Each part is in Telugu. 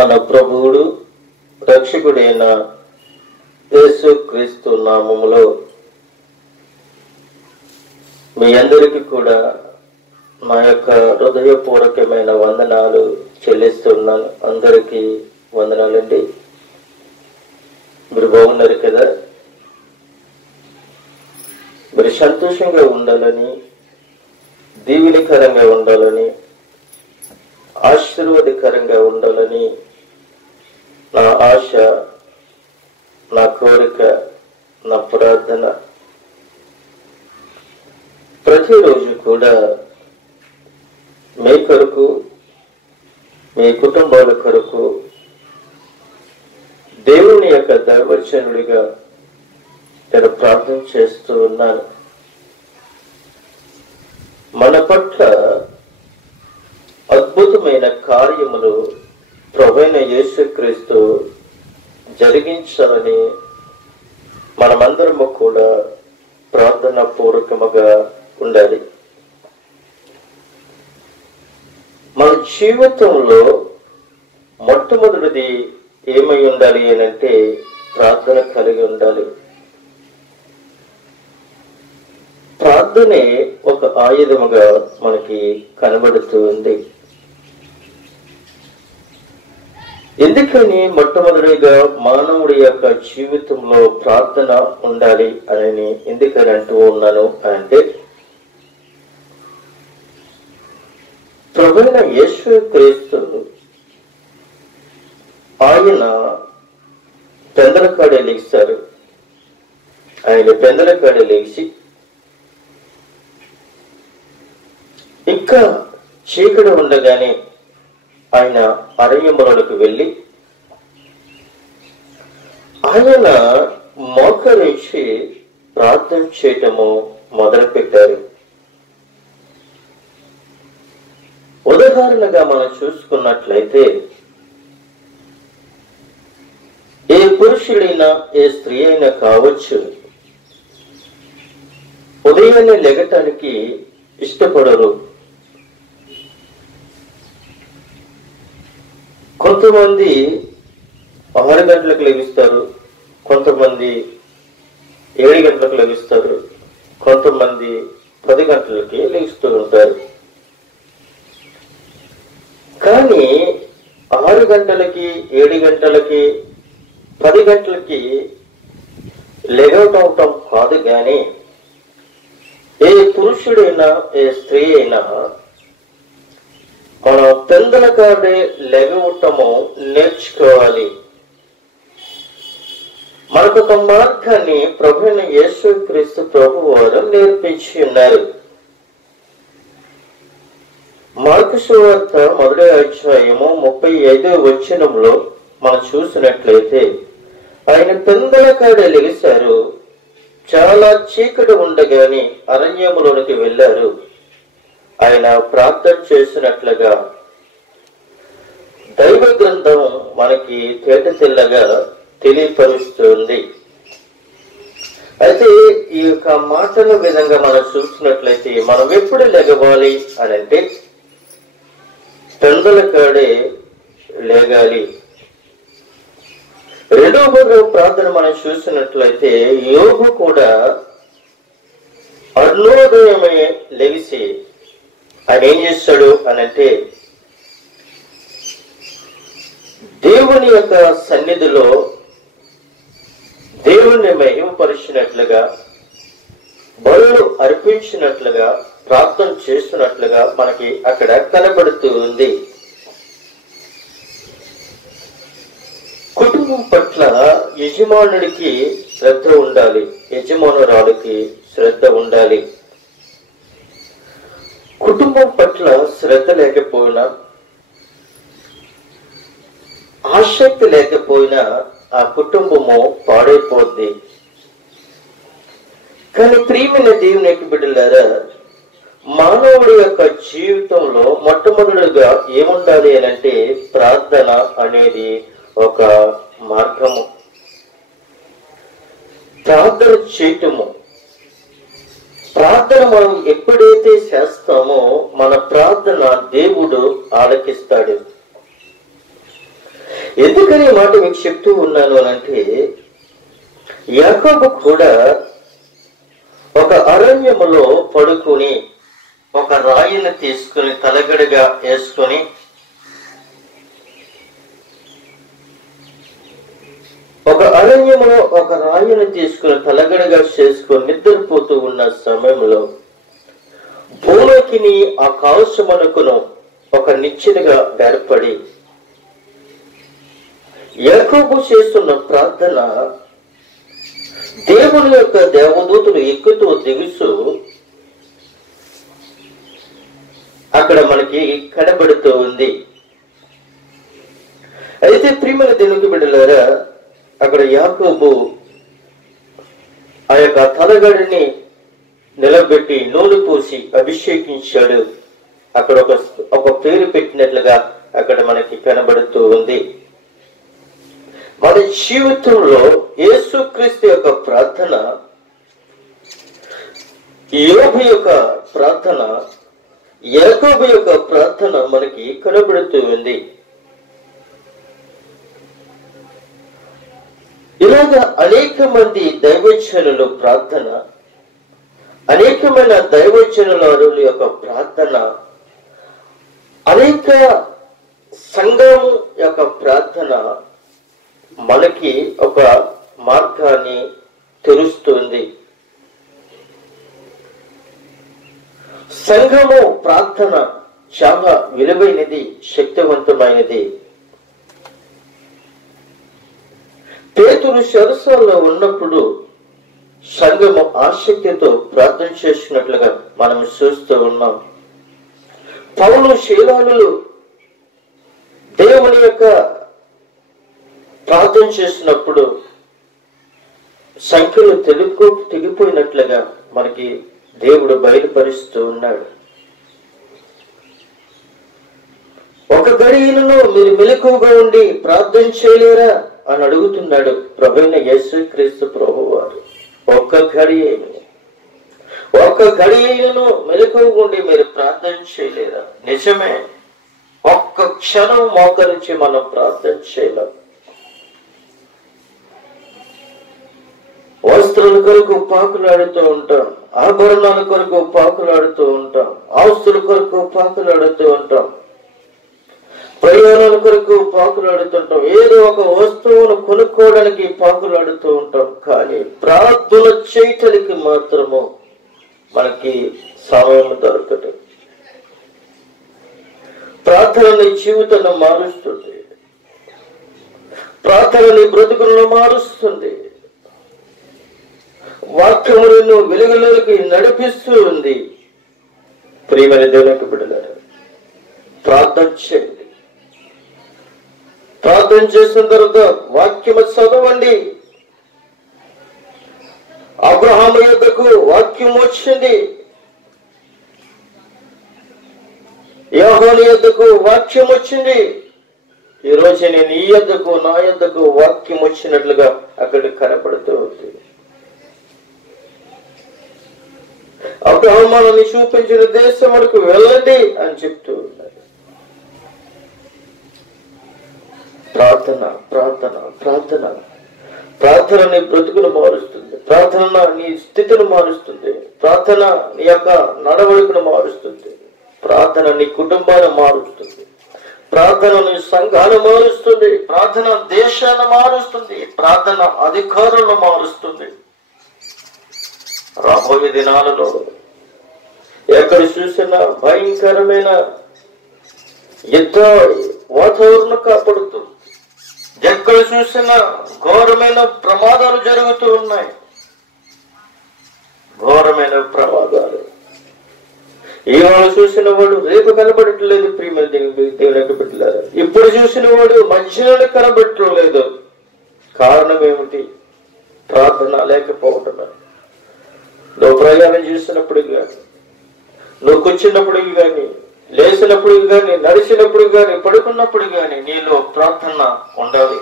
మన ప్రభువుడు రక్షకుడైన యేసుక్రీస్తు నామములో మీ అందరికీ కూడా నా యొక్క హృదయపూర్వకమైన వందనాలు చెల్లిస్తున్నాను. అందరికీ వందనాలండి. మీరు బాగున్నారు కదా? మీరు సంతోషంగా ఉండాలని, దీవెనకరంగా ఉండాలని, ఆశీర్వాదకరంగా ఉండాలని నా ఆశ, నా కోరిక, నా ప్రార్థన. ప్రతిరోజు కూడా మీ కొరకు, మీ కుటుంబాల కొరకు దేవుని యొక్క దైవజనుడిగా నేను ప్రార్థన చేస్తూ ఉన్నాను. మన పట్ల అద్భుతమైన కార్యములు ప్రభువైన యేసుక్రీస్తు జరిగించాలని మనమందరము కూడా ప్రార్థన పూర్వకముగా ఉండాలి. మన జీవితంలో మొట్టమొదటిది ఏమై ఉండాలి అనంటే ప్రార్థన కలిగి ఉండాలి. ప్రార్థనే ఒక ఆయుధముగా మనకి కనబడుతూ ఉంది. ఎందుకని మొట్టమొదటిగా మానవుడి యొక్క జీవితంలో ప్రార్థన ఉండాలి అని ఎందుకని అంటూ ఉన్నాను అంటే, ప్రభువైన యేసుక్రీస్తు ఆయన పెందలకాడే లెగిస్తారు. ఆయన పెందలకాడే లెగిసి ఇంకా చీకటి ఉండగానే ఆయన అరణ్యములకు వెళ్ళి ఆయన మోకరించి ప్రార్థన చేయటము మొదలుపెట్టారు. ఉదాహరణగా మనం చూసుకున్నట్లయితే, ఏ పురుషుడైనా ఏ స్త్రీ అయినా కావచ్చు, ఉదయాన్నే లెగటానికి ఇష్టపడరు. కొంతమంది 6 గంటలకు లెగిస్తారు, కొంతమంది 7 గంటలకు లెగిస్తారు, కొంతమంది 10 గంటలకి లెగిస్తూ ఉంటారు. కానీ 6 గంటలకి, 7 గంటలకి, 10 గంటలకి లెగవటం కాదు. కానీ ఏ పురుషుడైనా ఏ స్త్రీ అయినా మనం పెందలకాడే లెగవటము నేర్చుకోవాలి. మనకొక మార్గాన్ని ప్రభువైన యేసుక్రీస్తు ప్రభువు వారు నేర్పించి ఉన్నారు. మార్కు సువార్త 1వ అధ్యాయము 35వ వచనంలో మనం చూసినట్లయితే, ఆయన పెందలకాడే లెగిశారు, చాలా చీకటి ఉండగానే అరణ్యములోనికి వెళ్ళారు. ఆయన ప్రార్థన చేసినట్లుగా దైవ గ్రంథం మనకి తేటతెల్లగా తెలియపరుస్తుంది. అయితే ఈ యొక్క మాటల విధంగా మనం చూసినట్లయితే, మనం ఎప్పుడు లెగవాలి అని అంటే పెందలకాడే లేగాలి. రెండవ ప్రార్థన మనం చూసినట్లయితే, యోబు కూడా అరుణోదయమే లెగిసి ఆయన ఏం చేస్తాడు అనంటే, దేవుని యొక్క సన్నిధిలో దేవుణ్ణి మహిమపరిచినట్లుగా, బలులు అర్పించినట్లుగా, ప్రార్థన చేస్తున్నట్లుగా మనకి అక్కడ కనబడుతూ ఉంది. కుటుంబం పట్ల యజమానుడికి శ్రద్ధ ఉండాలి, యజమానురాలికి శ్రద్ధ ఉండాలి. కుటుంబం పట్ల శ్రద్ధ లేకపోయినా, ఆసక్తి లేకపోయినా ఆ కుటుంబము పాడైపోద్ది. కానీ ప్రియమైన దేవునికి బిడ్డలారా, మానవుడి యొక్క జీవితంలో మొట్టమొదటిగా ఏముండాలి అనంటే ప్రార్థన అనేది ఒక మార్గము. ప్రార్థన చేయటము, ప్రార్థన మనం ఎప్పుడైతే చేస్తామో మన ప్రార్థన దేవుడు ఆలకిస్తాడు. ఎందుకని ఈ మాట మీకు చెప్తూ ఉన్నాను అనంటే, యాకోబు కూడా ఒక అరణ్యములో పడుకుని ఒక రాయిని తీసుకుని తలగడగా వేసుకొని ఒక అరణ్యములో ఒక రాయిని తీసుకుని తలగడగా చేసుకొని నిద్రపోతూ ఉన్న సమయంలో భూమికిని ఆకాశమునకును ఒక నిచ్చెనగా ఏర్పడి యాకోబు చేస్తున్న ప్రార్థన దేవుని యొక్క దేవదూతులు ఎక్కుతూ దిగుతూ అక్కడ మనకి కనబడుతూ ఉంది. అయితే ప్రియమైన దేవునికి బిడ్డలారా, అక్కడ యాకోబు ఆ యొక్క తలగడిని నిలబెట్టి నూనె పూసి అభిషేకించాడు. అక్కడ ఒక పేరు పెట్టినట్లుగా అక్కడ మనకి కనబడుతూ ఉంది. మన జీవితంలో యేసుక్రీస్తు యొక్క ప్రార్థన, యోబు యొక్క ప్రార్థన, యాకోబు యొక్క ప్రార్థన మనకి కనబడుతూ ఉంది. ఇలాగా అనేక మంది దైవజనుల ప్రార్థన, అనేకమైన దైవజనుల యొక్క ప్రార్థన, అనేక సంఘం యొక్క ప్రార్థన మనకి ఒక మార్గాన్ని తెరుస్తుంది. సంఘము ప్రార్థన చాలా విలువైనది, శక్తివంతమైనది. పేతురు చెరసాలలో ఉన్నప్పుడు సంఘము ఆసక్తితో ప్రార్థన చేస్తున్నట్లుగా మనం చూస్తూ ఉన్నాం. పౌలు శీలాలు దేవుని యొక్క ప్రార్థన చేసినప్పుడు సంఖ్యలు తెగిపోయినట్లుగా మనకి దేవుడు బయలుపరుస్తూ ఉన్నాడు. ఒక గడియలను మీరు మెలకువగా ఉండి ప్రార్థన చేయలేరా అని అడుగుతున్నాడు ప్రభువైన యేసుక్రీస్తు ప్రభువారు. ఒక్క గడియలను మెలకువగా ఉండి మీరు ప్రార్థన చేయలేరా? నిజమే, ఒక్క క్షణం మోకరించి మనం ప్రార్థన చేయలేం. వస్త్రాల కొరకు పాకులాడుతూ ఉంటాం, ఆభరణాల కొరకు పాకులాడుతూ ఉంటాం, ఆస్తుల కొరకు పాకులాడుతూ ఉంటాం, ప్రయాణాల కొరకు పాకులాడుతుంటాం, ఏదో ఒక వస్తువును కొనుక్కోవడానికి పాకులాడుతూ ఉంటాం. కానీ ప్రార్థన చేయటానికి మాత్రము మనకి సమయం దొరకదు. ప్రార్థన నీ జీవితాన్ని మారుస్తుంది, ప్రార్థన నీ బ్రతుకులను మారుస్తుంది, వాక్యములను వెలుగులోకి నడిపిస్తూ ఉంది. ప్రియమైన దేవునికి బిడ్డలారా, ప్రార్థన చేయండి. ప్రార్థన చేసిన తర్వాత వాక్యము చదవండి. అబ్రహాము యొద్దకు వాక్యం వచ్చింది, యోహాను యొద్దకు వాక్యం వచ్చింది. ఈ రోజు నేను ఈ యొద్దకు నా యొద్దకు వాక్యం వచ్చినట్లుగా అక్కడ కనపడుతూ ఉంది. అబ్రహాముని చూపించిన దేశం వరకు వెళ్ళండి అని చెప్తూ ఉన్నారు. ప్రార్థన ప్రార్థన ప్రార్థన ప్రార్థన నీ బ్రతుకును మారుస్తుంది, ప్రార్థన నీ స్థితిని మారుస్తుంది, ప్రార్థన నీ యొక్క నడవడికను మారుస్తుంది, ప్రార్థన నీ కుటుంబాన్ని మారుస్తుంది, ప్రార్థన నీ సంఘాన్ని మారుస్తుంది, ప్రార్థన దేశాన్ని మారుస్తుంది, ప్రార్థన అధికారులను మారుస్తుంది. రాబోయే దినాలలో ఎక్కడ చూసినా భయంకరమైన యుద్ధ వాతావరణం కాపాడుతుంది. ఎక్కడ చూసినా ఘోరమైన ప్రమాదాలు జరుగుతూ ఉన్నాయి, ఘోరమైన ప్రమాదాలు. ఇవాళ చూసిన వాడు రేపు కనబడట్లేదు. ప్రియమైన దేవునికి బిడ్డలారా, ఇప్పుడు చూసిన వాడు మధ్యలో కనబడటం లేదు. కారణం ఏమిటి? ప్రార్థన లేకపోవటమే. నువ్వు ప్రయాణం చేసినప్పుడు కానీ, నువ్వు కూర్చున్నప్పుడు కానీ, లేచినప్పుడు కానీ, నడిచినప్పుడు కానీ, పడుకున్నప్పుడు కానీ నీలో ప్రార్థన ఉండాలి.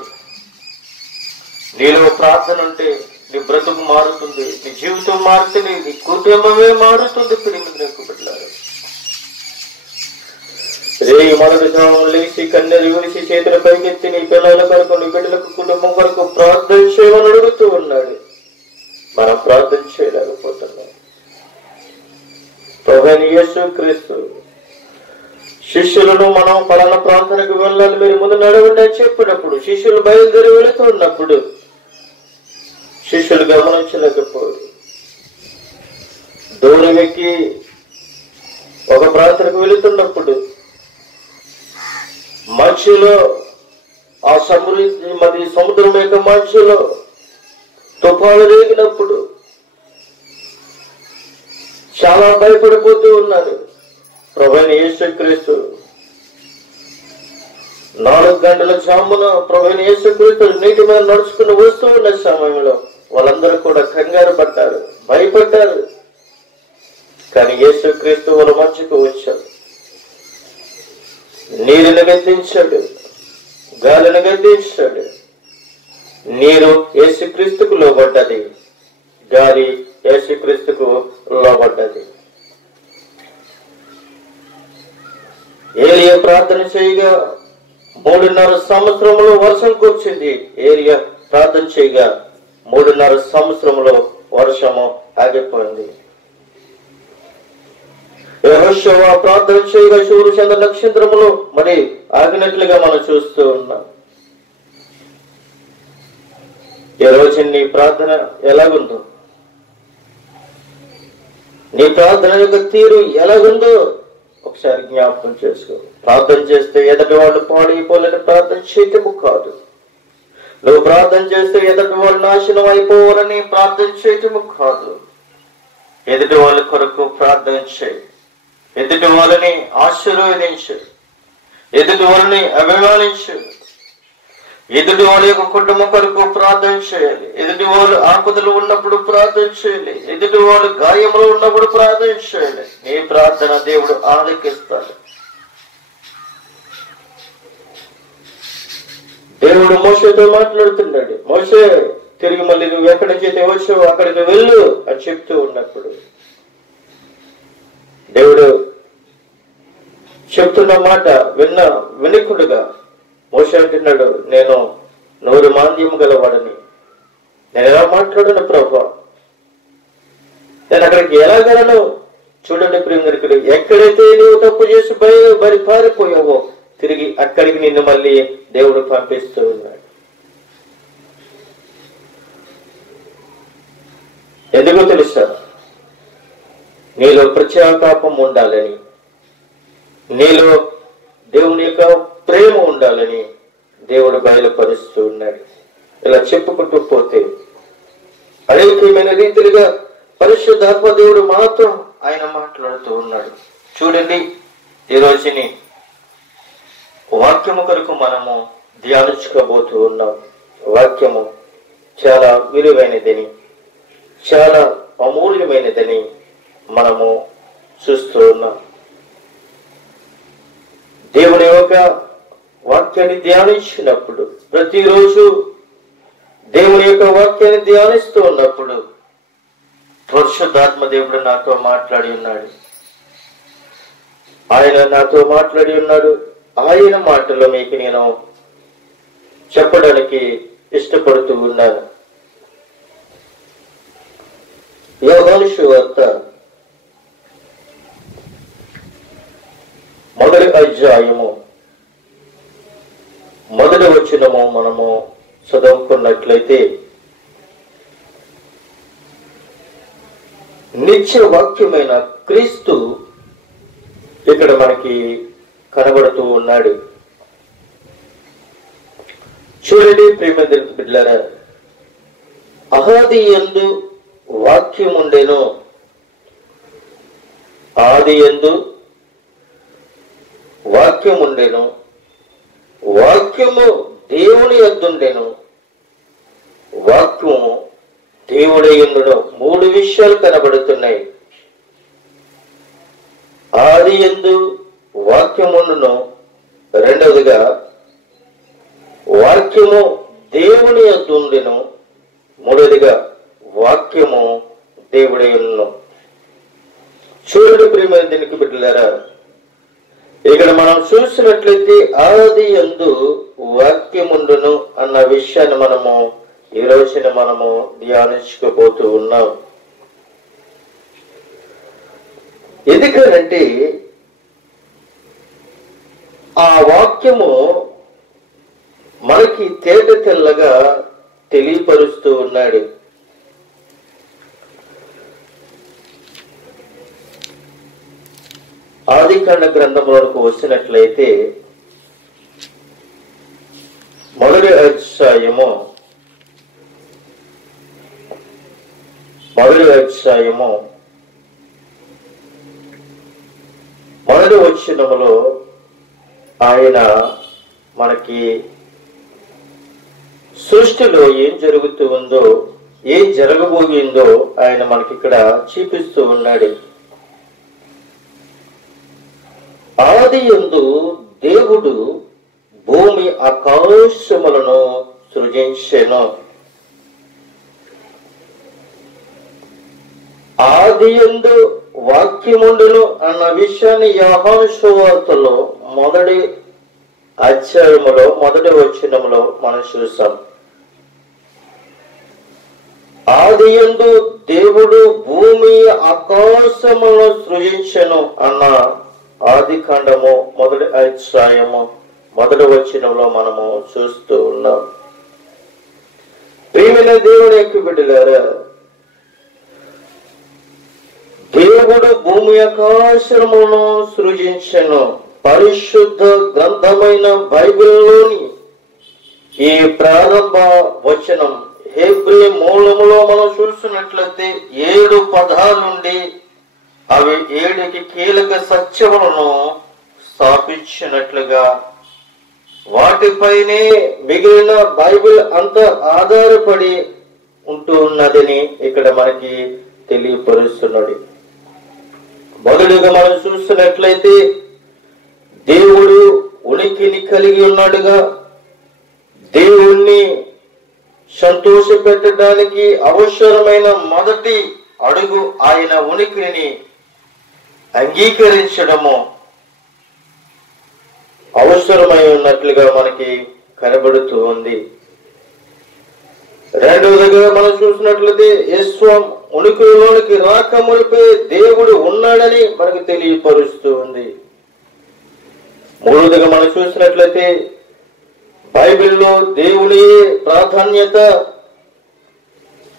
నీలో ప్రార్థన ఉంటే నీ బ్రతుకు మారుతుంది, నీ జీవితం మారుతుంది, నీ కుటుంబమే మారుతుంది. ప్రియమైన బిడ్డలారా, మొదటి జాము లేచి కన్నెరు విడిచి చేతుల పైకెత్తి నీ పిల్లల కొరకు, నీ బిడ్డలకు, కుటుంబం కొరకు ప్రార్థన చేయమని అడుగుతూ ఉన్నాడు. మనం ప్రార్థన చేయలేకపోతున్నాం. ప్రభువైన యేసుక్రీస్తు శిష్యులను మనం పలానా ప్రార్థనకు వెళ్ళాలి, మీరు ముందు నడవండి అని చెప్పినప్పుడు, శిష్యులు బయలుదేరి వెళుతున్నప్పుడు శిష్యులు గమనించలేకపోయారు. దూరం ఎక్కి ఒక ప్రార్థనకు వెళుతున్నప్పుడు మధ్యలో ఆ సముద్రం యొక్క మధ్యలో తుఫాను రేగినప్పుడు చాలా భయపడిపోతూ ఉన్నారు. ప్రభువైన యేసుక్రీస్తు 4 గంటల జామున ప్రభువైన యేసుక్రీస్తు నీటి మీద నడుచుకుని వస్తూ ఉన్న సమయంలో వాళ్ళందరూ కూడా కంగారు పడ్డారు, భయపడ్డారు. కానీ యేసుక్రీస్తు వాళ్ళ మధ్యకు వచ్చాడు, నీరుని గద్దించాడు, గాలిని గద్దించాడు. నీరు యేసుక్రీస్తుకు లోబడ్డది, గాలి యేసుక్రీస్తుకు లోబడ్డది. ఏలియా ప్రార్థన చేయగా 3.5 సంవత్సరంలో వర్షం కూర్చుంది. ఏలియా ప్రార్థన చేయగా 3.5 సంవత్సరంలో వర్షము ఆగిపోయింది. యెహోషువ ప్రార్థన చేయగా సూర్య చంద్ర నక్షత్రములు మరి ఆగినట్లుగా మనం చూస్తూ ఉన్నాం. ఈ రోజు నీ ప్రార్థన ఎలాగుందో, నీ ప్రార్థన యొక్క తీరు ఎలాగుందో ఒకసారి జ్ఞాపకం చేసుకో. ప్రార్థన చేస్తే ఎదటి వాళ్ళు పాడైపోలేని ప్రార్థన చేయటము కాదు. నువ్వు ప్రార్థన చేస్తే ఎదటి వాళ్ళు నాశనం అయిపోవాలని ప్రార్థన చేయటము కాదు. ఎదుటి వాళ్ళ కొరకు ప్రార్థన చేయి, ఎదుటి వాళ్ళని ఆశీర్వదించు, ఎదుటి వాళ్ళని అభిమానించు, ఎదుటి వాళ్ళ యొక్క కుటుంబం కొరకు ప్రార్థన చేయాలి. ఎదుటి వాళ్ళు ఆపదలు ఉన్నప్పుడు ప్రార్థన చేయాలి, ఎదుటి వాళ్ళు గాయంలో ఉన్నప్పుడు ప్రార్థన చేయాలి. నీ ప్రార్థన దేవుడు ఆలకిస్తాడు. దేవుడు మోషేతో మాట్లాడుతున్నాడు. మోషే తిరిగి మళ్ళీ నువ్వు ఎక్కడి నుంచి అయితే వచ్చావు అక్కడికి వెళ్ళు అని చెప్తూ ఉన్నప్పుడు దేవుడు చెప్తున్న మాట వినకుడుగా మోషే అంటున్నాడు, నేను నోరు మాంద్యం గలవాడని, నేను ఎలా మాట్లాడను ప్రభువా, నేను అక్కడికి ఎలా గలను? చూడండి ప్రియమిత్రులు, ఎక్కడైతే నువ్వు తప్పు చేసి పారిపోయావో తిరిగి అక్కడికి నిన్ను మళ్ళీ దేవుడు పంపిస్తూ ఉన్నాడు. ఎందుకో తెలుసా? నీలో పశ్చాత్తాపం ఉండాలని, నీలో దేవుని యొక్క ప్రేమ ఉండాలని దేవుడు బయలుపరుస్తూ ఉన్నాడు. ఇలా చెప్పుకుంటూ పోతే అనేకమైన రీతిలుగా పరిశుద్ధాత్మ దేవుడు మాత్రం ఆయన మాట్లాడుతూ ఉన్నాడు. చూడండి, ఈ రోజుని వాక్యము కొరకు మనము ధ్యానించుకోబోతూ ఉన్నాం. వాక్యము చాలా విలువైనదని, చాలా అమూల్యమైనదని మనము చూస్తూ ఉన్నాం. దేవుని యొక్క వాక్యాన్ని ధ్యానించినప్పుడు, ప్రతిరోజు దేవుని యొక్క వాక్యాన్ని ధ్యానిస్తూ ఉన్నప్పుడు పరిశుద్ధాత్మ దేవుడు నాతో మాట్లాడి ఉన్నాడు. ఆయన నాతో మాట్లాడి ఉన్నాడు. ఆయన మాటలో మీకు నేను చెప్పడానికి ఇష్టపడుతూ ఉన్నాను. యోహాను సువార్త 1వ అధ్యాయము 1వ వచనము మనము చదువుకున్నట్లయితే, నిత్య వాక్యమైన క్రీస్తు ఇక్కడ మనకి కనబడుతూ ఉన్నాడు. చూడండి ప్రియమైన బిడ్డలారా, ఆది యందు వాక్యం ఉండెను, ఆది యందు వాక్యం ఉండెను, వాక్యము దేవుని యొద్దుండెను, వాక్యము దేవుడై ఉండును. 3 విషయాలు కనబడుతున్నాయి. ఆది యందు వాక్యముండును, రెండవదిగా వాక్యము దేవుని యొద్దుండెను, మూడవదిగా వాక్యము దేవుడై ఉండును. చూడండి ప్రియమైన దీనికి బిడ్డలారా, ఇక్కడ మనం చూసినట్లయితే ఆది యందు వాక్యముండును అన్న విషయాన్ని మనము ఈ రోజున మనము ధ్యానించుకోబోతూ ఉన్నాం. ఎందుకంటే ఆ వాక్యము మనకి తేట తెల్లగా తెలియపరుస్తూ ఉన్నాడు. ఆదికాండ గ్రంథంలోకి వచ్చినట్లయితే మొదటి అధ్యాయము మొదటి వచనములో ఆయన మనకి సృష్టిలో ఏం జరుగుతూ ఉందో, ఏం జరగబోయిందో ఆయన మనకి ఇక్కడ చూపిస్తూ ఉన్నాడు. ఆది యందు దేవుడు భూమి ఆకాశములను సృజించెను. ఆది యందు వాక్యముండును అన్న విషయాన్ని యోహాను సువార్తలో మొదటి అధ్యాయములో మొదటి వచనములో మనం చూసాం. ఆది యందు దేవుడు భూమి ఆకాశములను సృజించెను అన్న ఆదికాండము మొదటి అధ్యాయము మొదటి వచనంలో మనము చూస్తూ ఉన్నాం. ప్రియమైన దేవుని యొక్క బిడ్డలారా, దేవుడు భూమి ఆకాశములను సృజించెను. పరిశుద్ధ గ్రంథమైన బైబిల్లోని ఈ ప్రారంభ వచనం హెబ్రీ మూలములో మనం చూసినట్లయితే 7 పదాలుండి అవి 7 కీలక సత్యములను స్థాపించినట్లుగా వాటిపైనే మిగిలిన బైబిల్ అంతా ఆధారపడి ఉంటూ ఉన్నదని ఇక్కడ మనకి తెలియపరుస్తున్నాడు. మొదలుగా మనం చూసినట్లయితే దేవుడు ఉనికిని కలిగి ఉన్నాడుగా, దేవుణ్ణి సంతోష పెట్టడానికి అవసరమైన మొదటి అడుగు ఆయన ఉనికిని అంగీకరించడము అవసరమై ఉన్నట్లుగా మనకి కనబడుతూ ఉంది. రెండవదిగా మనం చూసినట్లయితే యెహోవా ఉనికిలోనికి రాకమునిపే దేవుడు ఉన్నాడని మనకు తెలియపరుస్తూ ఉంది. మూడవదిగా మనం చూసినట్లయితే బైబిల్లో దేవుని ప్రాధాన్యత,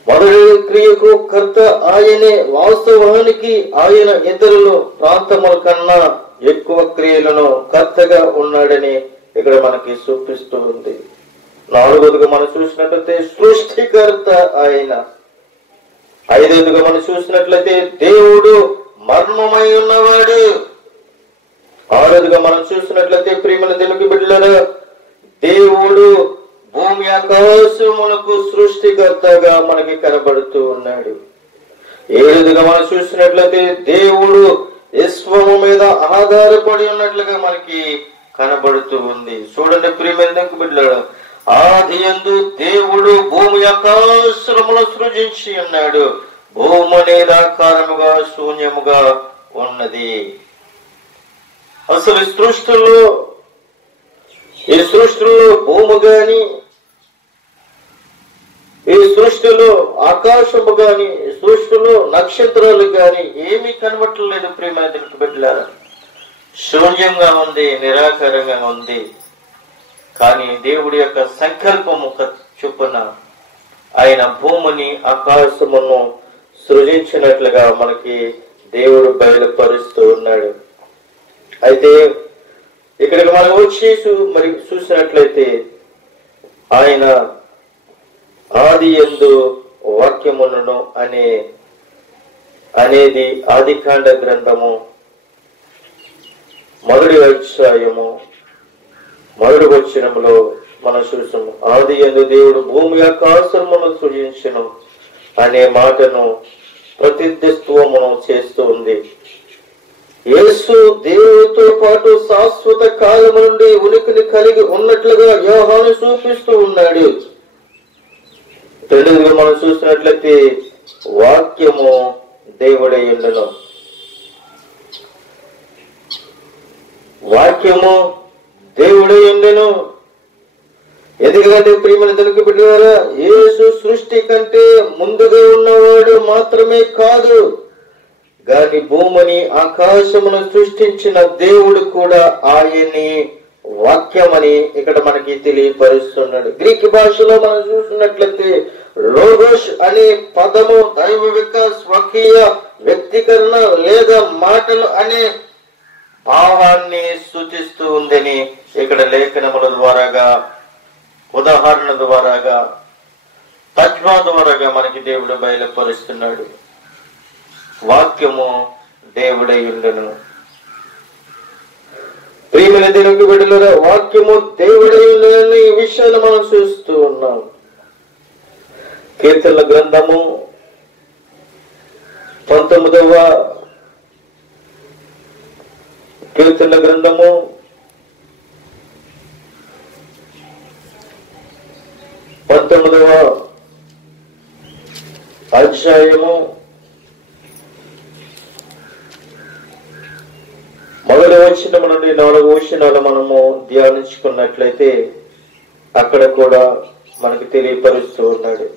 మొదటి క్రియకు కర్త ఆయనే, వాస్తవానికి ఆయన ఇతరులు ప్రాంతముల కన్నా ఎక్కువ క్రియలను కర్తగా ఉన్నాడని ఇక్కడ మనకి చూపిస్తూ ఉంది. నాలుగవదిగా మనం చూసినట్లయితే సృష్టికర్త ఆయన. ఐదవదిగా మనం చూసినట్లయితే దేవుడు మర్మమై ఉన్నవాడు. ఆరవదిగా మనం చూసినట్లయితే ప్రియమైన దేవునికి బిడ్డలారా, దేవుడు భూమి ఆకాశములకు సృష్టికర్తగా మనకి కనబడుతూ ఉన్నాడు. ఏడవదిగా మనం చూసినట్లయితే దేవుడు విశ్వము మీద ఆధారపడి ఉన్నట్లుగా మనకి కనబడుతూ ఉంది. చూడండి ప్రియమైన దేవునికి బిడ్డలారా, ఆది యందు దేవుడు భూమి ఆకాశములను సృజించి ఉన్నాడు. భూమి నిరాకారముగా శూన్యముగా ఉన్నది. అసలు ఈ సృష్టిలో భూమి గాని, ఈ సృష్టిలో ఆకాశము గాని, ఈ సృష్టిలో నక్షత్రాలు గాని ఏమీ కనబట్టలేదు. ప్రియమైన దేవునికి బిడ్డలారా, శూన్యంగా ఉంది, నిరాకారంగా ఉంది. కానీ దేవుడి యొక్క సంకల్పము చొప్పున ఆయన భూమిని ఆకాశమును సృజించినట్లుగా మనకి దేవుడు బయలుపరుస్తూ ఉన్నాడు. అయితే ఇక్కడికి మనం వచ్చి మరి చూసినట్లయితే ఆయన ఆది యందు వాక్యమును అనేది ఆదికాండ గ్రంథము మొదటి అధ్యాయము మొదటి వచనములో మనం చూసాము. ఆది యందు దేవుడు భూమి ఆకాశమును సృజించెను అనే మాటను ప్రతిధ్వమును చేస్తూ ఉంది. యేసు దేవుడితో పాటు శాశ్వత కాలము నుండి ఉనికిని కలిగి ఉన్నట్లుగా యోహాను చూపిస్తూ ఉన్నాడు. రెండవదిగా మనం చూసినట్లయితే వాక్యము దేవుడై ఉండెను. వాక్యము దేవుడై ఉండెను. ఎందుకంటే ప్రియమైన తెలుగు బిడ్డలారా, యేసు సృష్టి కంటే ముందుగా ఉన్నవాడు మాత్రమే కాదు, గాని భూమిని ఆకాశమును సృష్టించిన దేవుడు కూడా ఆయన్ని వాక్యమని ఇక్కడ మనకి తెలియపరుస్తున్నాడు. గ్రీక్ భాషలో మనం చూసినట్లయితే లోగోస్ అనే పదము దైవిక స్వకీయ వ్యక్తీకరణ లేదా మాటలు అనే భావాన్ని సూచిస్తూ ఉందని ఇక్కడ లేఖనముల ద్వారాగా, ఉదాహరణ ద్వారాగా, తర్జుమా ద్వారాగా మనకి దేవుడు బయలుపరుస్తున్నాడు. వాక్యము దేవుడై ఉండెను. ప్రియమైన దేవుని బిడ్డలారా, వాక్యము దేవుడై ఉండెను. ఈ విషయాన్ని మనం చూస్తూ ఉన్నాం. కీర్తనల గ్రంథము 19వ కీర్తనల గ్రంథము 19వ అధ్యాయము మొదటి వచనం నుండి 4 వచనాలు మనము ధ్యానించుకున్నట్లయితే అక్కడ కూడా మనకు తెలియపరుస్తూ ఉన్నాడు.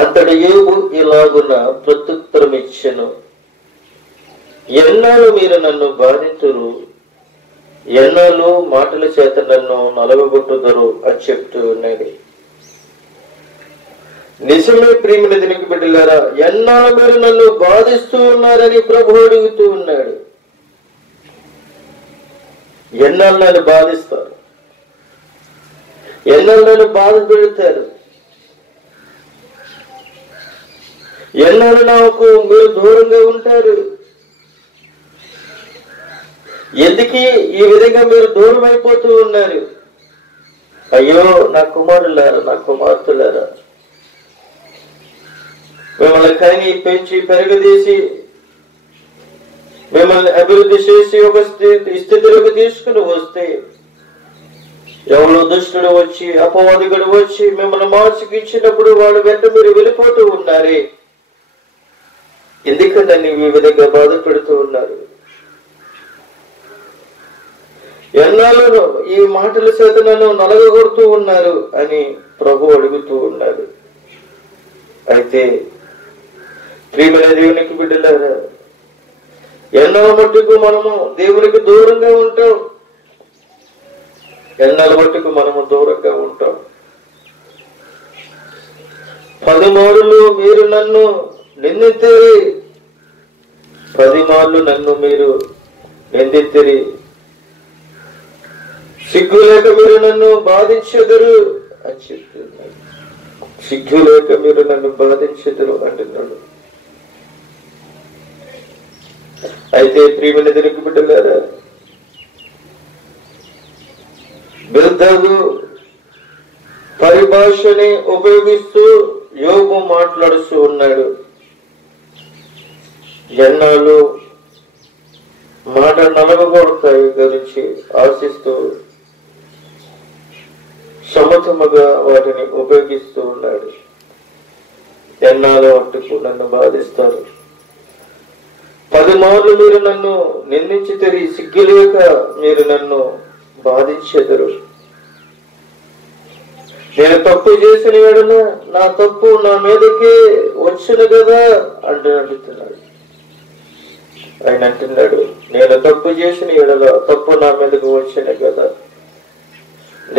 అంతటి యోబు ఇలాగున ప్రత్యుత్తరం ఇచ్చెను, ఎన్నాళ్ళు మీరు నన్ను బాధింతురు, ఎన్నాళ్ళు మాటల చేత నన్ను నలగొట్టుదురు అని చెప్తూ ఉన్నాడు. నిజమే ప్రియమైన దేవుని బిడ్డలారా, ఎన్నాళ్ళు మీరు నన్ను బాధిస్తూ ఉన్నారని ప్రభువు అడుగుతూ ఉన్నాడు. ఎన్నాళ్ళు నన్ను బాధిస్తారు, ఎన్నాళ్ళు నన్ను బాధ పెడతారు, ఎన్నాళ్ళు నాకు మీరు దూరంగా ఉంటారు, ఎందుకు ఈ విధంగా మీరు దూరం అయిపోతూ ఉన్నారు? అయ్యో నా కుమారులారా, నా కుమార్తెలారా, మిమ్మల్ని కని పెంచి పెరగదీసి మిమ్మల్ని అభివృద్ధి చేసి ఒక స్థితిలోకి తీసుకుని వస్తే ఎవరో దుష్టుడు వచ్చి, అపవాదికుడు వచ్చి మిమ్మల్ని మార్చుకిచ్చినప్పుడు వాడు వెంట మీరు వెళ్ళిపోతూ ఉన్నారే, ఎందుకని నన్ను ఈ విధంగా బాధ పెడుతూ ఉన్నారు? ఎన్నాళ్ళు ఈ మాటల చేత నన్ను నలగొడుతూ ఉన్నారు అని ప్రభు అడుగుతూ ఉన్నారు. అయితే ప్రియమైన దేవునికి బిడ్డలారా, ఎన్నాళ్ళ మట్టుకు మనము దేవునికి దూరంగా ఉంటాం, ఎన్నాళ్ళ మట్టుకు మనము దూరంగా ఉంటాం. 10 మార్లు మీరు నన్ను నిందింతిరి, 10 మార్లు నన్ను మీరు నిందింతిరి, సిగ్గు లేక మీరు నన్ను బాధించెదరు అని చెప్తున్నాడు. సిగ్గు లేక మీరు నన్ను బాధించెదరు అంటున్నాడు. అయితే ప్రియమైన దేవుని బిడ్డలారా, బిల్దదు పరిభాషని ఉపయోగిస్తూ యోబు మాట్లాడుతూ ఉన్నాడు. ఎన్నాళ్ళు మాట నలగొడతాయి గురించి ఆశిస్తూ సమతముగా వాటిని ఉపయోగిస్తూ ఉన్నాడు. ఎన్నాళ్ళు అట్టుకు నన్ను బాధిస్తారు, 10 మార్లు మీరు నన్ను నిందించి తిరిగి సిగ్గులేక మీరు నన్ను బాధించెదరు. నేను తప్పు చేసిన ఎడల నా తప్పు నా మీదకే వచ్చును కదా అంటున్నాడు. ఆయన అంటున్నాడు, నేను తప్పు చేసిన ఎడల తప్పు నా మీదకు వచ్చును కదా.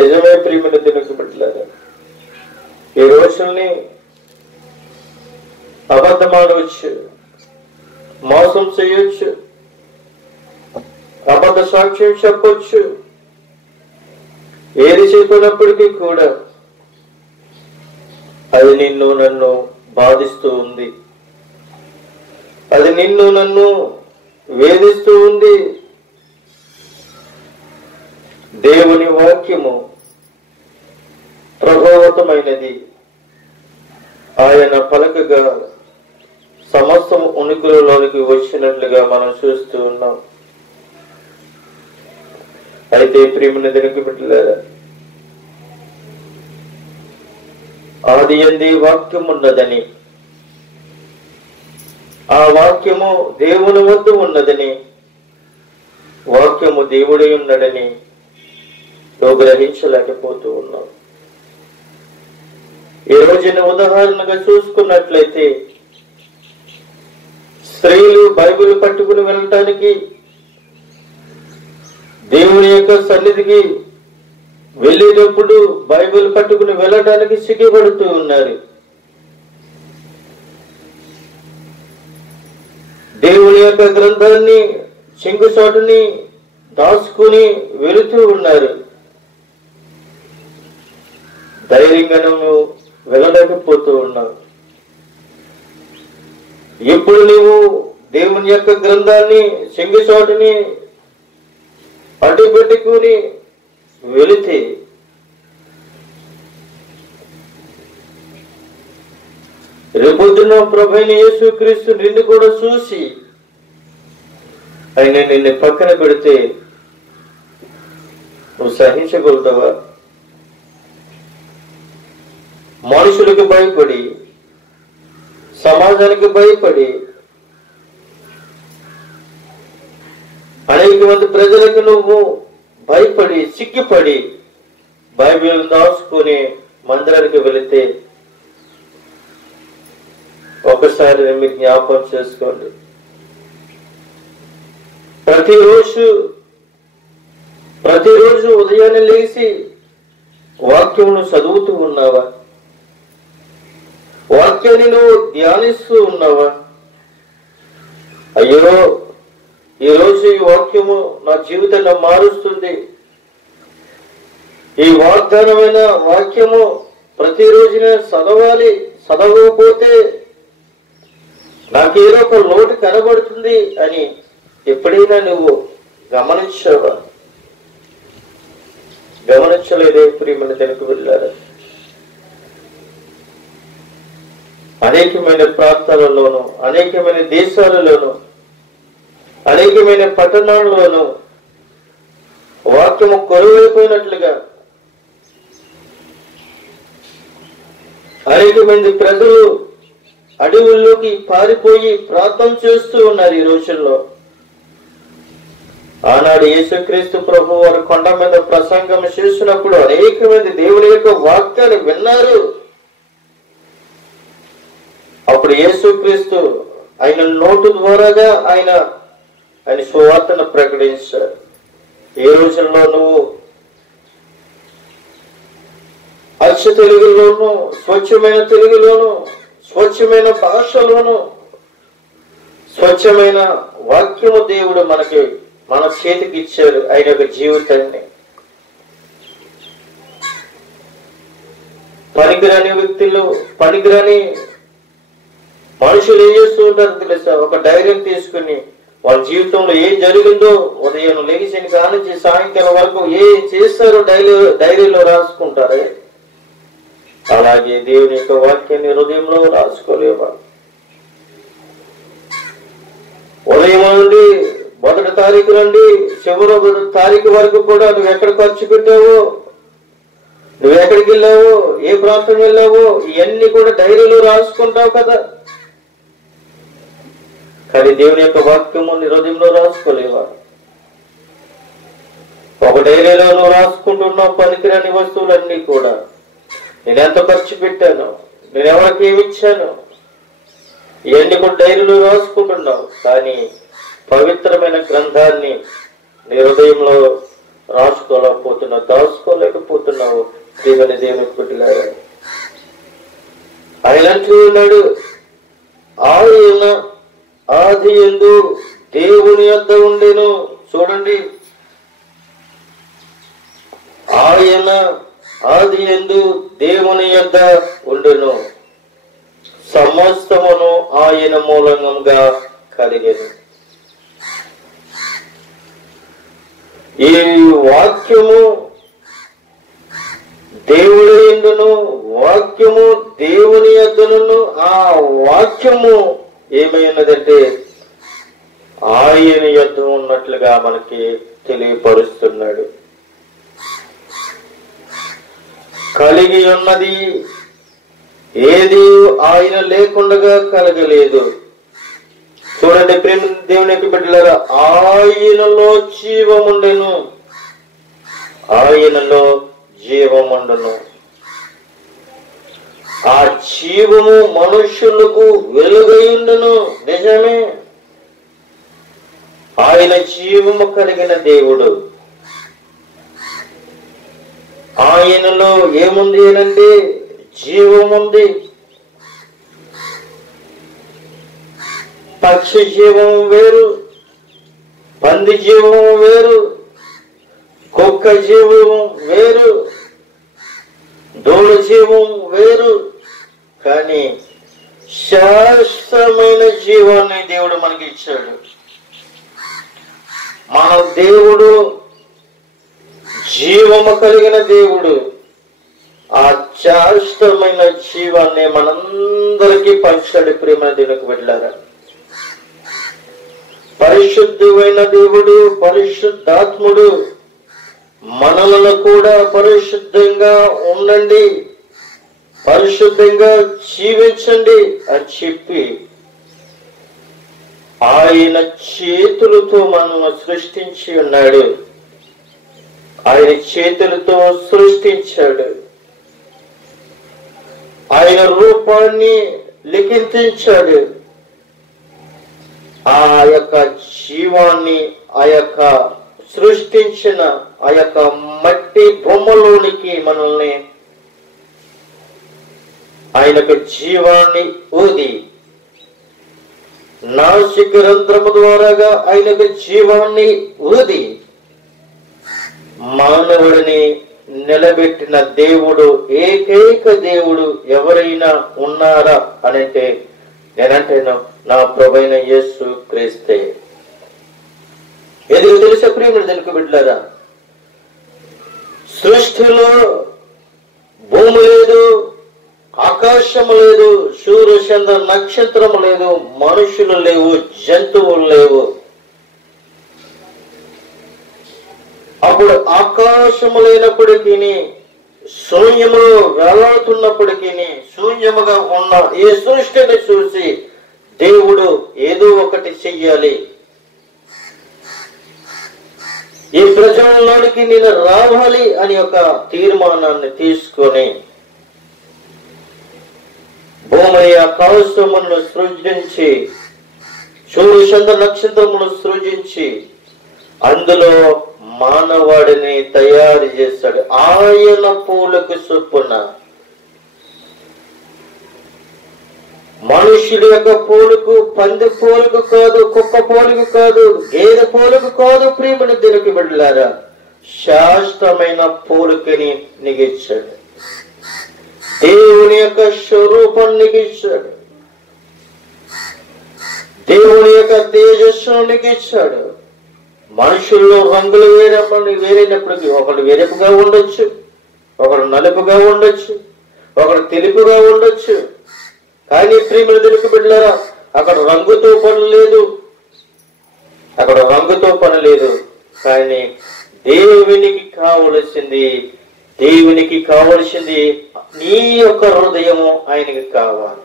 నిజమే ప్రియమైన దేవునికి బిడ్డలారా, ఈ రోజుల్ని అబద్ధమాడవచ్చు, మోసం చేయొచ్చు, అబద్ధ సాక్ష్యం చెప్పొచ్చు. ఏది చెప్పినప్పటికీ కూడా అది నిన్ను నన్ను బాధిస్తూ ఉంది, అది నిన్ను నన్ను వేధిస్తూ ఉంది. దేవుని వాక్యము ప్రభావతమైనది. ఆయన పలకగా సమస్తం ఉనికిలోనికి వచ్చినట్లుగా మనం చూస్తూ ఉన్నాం. అయితే ప్రియమైన దేవుని బిడ్డలారా, ఆది యందు వాక్యం ఉన్నదని, ఆ వాక్యము దేవుని వద్ద ఉన్నదని వాక్యము దేవుడై ఉన్నాడని నువ్వు గ్రహించలేకపోతూ ఉన్నావు. ఈ రోజున ఉదాహరణగా చూసుకున్నట్లయితే స్త్రీలు బైబిల్ పట్టుకుని వెళ్ళటానికి, దేవుని యొక్క సన్నిధికి వెళ్ళేటప్పుడు బైబిల్ పట్టుకుని వెళ్ళటానికి సిగ్గుపడుతూ ఉన్నారు. దేవుని యొక్క గ్రంథాన్ని చెంగుచాటుని దాచుకుని వెళుతూ ఉన్నారు. ధైర్యంగా నువ్వు వెళ్ళలేకపోతూ ఉన్నావు. ఇప్పుడు నీవు దేవుని యొక్క గ్రంథాన్ని చెంగుచాటుని అడ్డు పెట్టుకుని వెళితే రేపొద్దున ప్రభువైన యేసుక్రీస్తు నిన్ను కూడా చూసి ఆయన నిన్ను పక్కన పెడితే నువ్వు సహించగలుగుతావా? మనుషులకు భయపడి, సమాజానికి భయపడి, అనేక మంది ప్రజలకు నువ్వు భయపడి సిగ్గుపడి బైబిల్ దాచుకుని మందిరానికి వెళితే ఒకసారి మీరు జ్ఞాపకం చేసుకోండి. ప్రతిరోజు ఉదయాన్నే లేచి వాక్యమును చదువుతూ ఉన్నావా? వాక్యాన్ని నువ్వు ధ్యానిస్తూ ఉన్నావా? అయ్యో, ఈరోజు ఈ వాక్యము నా జీవితాన్ని మారుస్తుంది, ఈ వాగ్దానమైన వాక్యము ప్రతిరోజున చదవాలి, చదవకపోతే నాకేదో ఒక లోటు కనబడుతుంది అని ఎప్పుడైనా నువ్వు గమనించావా? గమనించలేదే ప్రియమైన వెనుక వెళ్ళారా? అనేకమైన ప్రాంతాలలోనూ, అనేకమైన దేశాలలోనూ, అనేకమైన పట్టణాల్లోనూ వాక్యము కొలువైపోయినట్లుగా అనేక మంది ప్రజలు అడవుల్లోకి పారిపోయి ప్రార్థన చేస్తూ ఉన్నారు ఈ రోజుల్లో. ఆనాడు యేసుక్రీస్తు ప్రభు వారు కొండ మీద ప్రసంగం చేసినప్పుడు అనేక మంది దేవుని యొక్క వాక్యాన్ని విన్నారు. అప్పుడు యేసుక్రీస్తు ఆయన నోటు ద్వారాగా ఆయన సువార్తను ప్రకటించారు. ఈ రోజుల్లో నువ్వు అచ్చ తెలుగులోను, స్వచ్ఛమైన తెలుగులోను, స్వచ్ఛమైన భాషలోను, స్వచ్ఛమైన వాక్యము దేవుడు మన చేతికి ఇచ్చారు. ఆయన యొక్క జీవితాన్ని పనికిరాని వ్యక్తులు, పనికిరాని మనుషులు ఏం చేస్తూ ఉంటారు తెలుసా? ఒక డైరీని తీసుకుని వాళ్ళ జీవితంలో ఏం జరిగిందో ఉదయం లేచిన కానించి సాయంకాలం వరకు ఏం చేస్తారో డైరీలో రాసుకుంటారే. అలాగే దేవుని యొక్క వాక్యాన్ని హృదయంలో రాసుకోలేవా? ఉదయం నుండి 1వ తారీఖు నుండి చివరి తారీఖు వరకు కూడా నువ్వు ఎక్కడ ఖర్చు పెట్టావో, నువ్వు ఎక్కడికి వెళ్ళావో, ఏ ప్రాంతం వెళ్ళావో ఇవన్నీ కూడా డైరీలో రాసుకుంటావు కదా. కానీ దేవుని యొక్క వాక్యము నీ హృదయంలో రాసుకోలేవా? ఒక డైరీలో నువ్వు రాసుకుంటున్నావు పనికిరాని వస్తువులన్నీ కూడా. నేను ఎంత ఖర్చు పెట్టాను, నేను ఎవరికి ఏమి ఇచ్చాను, ఇవన్నీ కూడా డైరీలో రాసుకుంటున్నావు. కానీ పవిత్రమైన గ్రంథాన్ని నీ హృదయంలో రాసుకోలేకపోతున్నావు, దాచుకోలేకపోతున్నావు. దేవుని పుట్టిలాగా ఆయన అంటూ ఉన్నాడు, ఆయన ఆది యందు దేవుని యొద్ద ఉండెను. చూడండి, ఆయన ఆది యందు దేవుని యొద్ద ఉండెను, సమస్తమును ఆయన మూలంగా కలిగెను. ఈ వాక్యము దేవుడి యందును, వాక్యము దేవుని యొద్దను. ఆ వాక్యము ఏమైనదంటే ఆయన యొద్ద ఉన్నట్లుగా మనకి తెలియపరుస్తున్నాడు. కలిగి ఉన్నది ఏది ఆయన లేకుండా కలగలేదు. చూడండి ప్రేమ దేవుని యొక్క బిడ్డలారా, ఆయనలో జీవముండెను, ఆయనలో జీవముండెను. ఆ జీవము మనుషులకు వెలుగైండును. నిజమే, ఆయన జీవము కలిగిన దేవుడు. ఆయనలో ఏముంది అనంటే జీవముంది. పక్షి జీవం వేరు, పంది జీవం వేరు, కుక్క జీవం వేరు, దూడ జీవం వేరు. కానీ శాశ్వతమైన జీవాన్ని దేవుడు మనకి ఇచ్చాడు. మన దేవుడు జీవము కలిగిన దేవుడు. ఆ శాశ్వతమైన జీవాన్ని మనందరికీ పంచాడు. ప్రేమ దేవునికి వెళ్ళారా, పరిశుద్ధమైన దేవుడు, పరిశుద్ధాత్ముడు మనలను కూడా పరిశుద్ధంగా ఉండండి, పరిశుద్ధంగా జీవించండి అని చెప్పి ఆయన చేతులతో మనల్ని సృష్టించి ఉన్నాడు. ఆయన చేతులతో సృష్టించాడు. ఆయన రూపాన్ని లిఖించాడు. ఆ యొక్క జీవాన్ని, ఆ యొక్క సృష్టించిన ఆ యొక్క మట్టి బొమ్మలోనికి మనల్ని ఆయనకు జీవాన్ని ఊది, నాసిక రంధ్రము ద్వారాగా ఆయనకు జీవాన్ని ఊది మానవుడిని నిలబెట్టిన దేవుడు, ఏకైక దేవుడు ఎవరైనా ఉన్నారా అనంటే నేనంటేను నా ప్రభువైన యేసు క్రీస్తే. ఎందుకు తెలిసే ప్రియములు దీనికి బిడ్డలారా, సృష్టిలో భూమి లేదు, ఆకాశము లేదు, సూర్య చంద్ర నక్షత్రము లేదు, మనుషులు లేవు, జంతువులు లేవు. అప్పుడు ఆకాశము లేనప్పటికీ, శూన్యములో వేలాడుతున్నప్పటికీ, శూన్యముగా ఉన్న ఈ సృష్టిని చూసి దేవుడు ఏదో ఒకటి చెయ్యాలి, ఈ ప్రజల్లోనికి నేను రావాలి అని ఒక తీర్మానాన్ని తీసుకొని భూమి ఆకాశములను సృజించి, సూర్య చంద్ర నక్షత్రములను సృజించి అందులో మానవాడిని తయారు చేశాడు. ఆయన పోలుకు చొప్పున, మనుషుల యొక్క పోలుకు, పంది పోలుకు కాదు, కుక్క పోలుకు కాదు, గేదె పోలుకు కాదు. ప్రియమైన దేవునికి బిడ్డలారా, శాశ్వతమైన పోలుకని నిగిచ్చాడు. దేవుని యొక్క స్వరూపాన్ని నిగిచ్చాడు. దేవుని యొక్క తేజస్సును నిగిచ్చాడు. మనుషుల్లో రంగులు వేరైనప్పటికీ ఒకడు ఎరుపుగా ఉండొచ్చు, ఒకడు నలుపుగా ఉండొచ్చు, ఒకడు తెలుపుగా ఉండొచ్చు. కానీ ప్రియమైన దేవునికి బిడ్డలారా, అక్కడ రంగుతో పని లేదు, అక్కడ రంగుతో పని లేదు. కానీ దేవునికి కావలసింది నీ యొక్క హృదయము ఆయనకి కావాలి.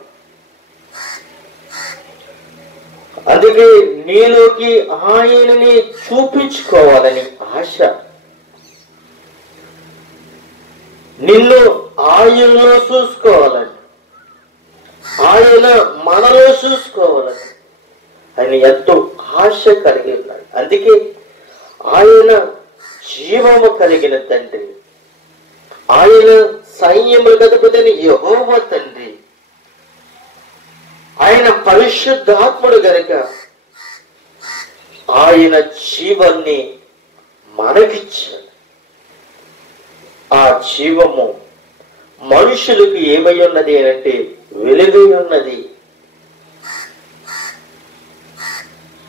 అందుకే నీలోకి ఆయనని చూపించుకోవాలని ఆశ, నిన్ను ఆయనలో చూసుకోవాలని, ఆయన మనలో చూసుకోవాలని ఆయన ఎంతో ఆశ కలిగి ఉన్నాడు. అందుకే ఆయన జీవము కలిగిన తండ్రి, ఆయన సైన్యములకు అధిపతి యెహోవా తండ్రి, ఆయన పరిశుద్ధాత్ముడు గనుక ఆయన జీవాన్ని మనకిచ్చాడు. ఆ జీవము మనుషులకు ఏమై ఉన్నది అంటే వెలుగై ఉన్నది.